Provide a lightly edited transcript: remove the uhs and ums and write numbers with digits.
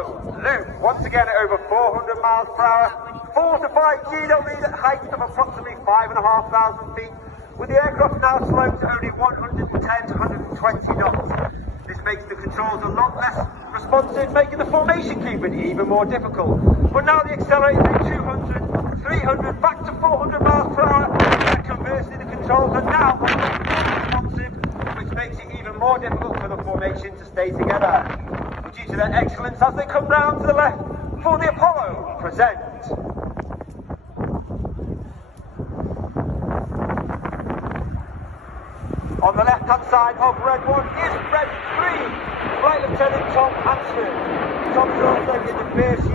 Apollo loop, once again at over 400 miles per hour, 4 to 5 kilo lead at heights of approximately 5,500 feet, with the aircraft now slowed to only 110 to 120 knots. This makes the controls a lot less responsive, making the formation keeping even more difficult. But now the accelerator is 200, 300, back to 400 miles per hour, and conversely the controls are now responsive, which makes it even more difficult for the formation to stay together. But due to their excellence, as they come round to the left for the Apollo present. On the left-hand side of Red 1 is Red 3, Flight Lieutenant Tom Hansford. Tom is also in the Fairford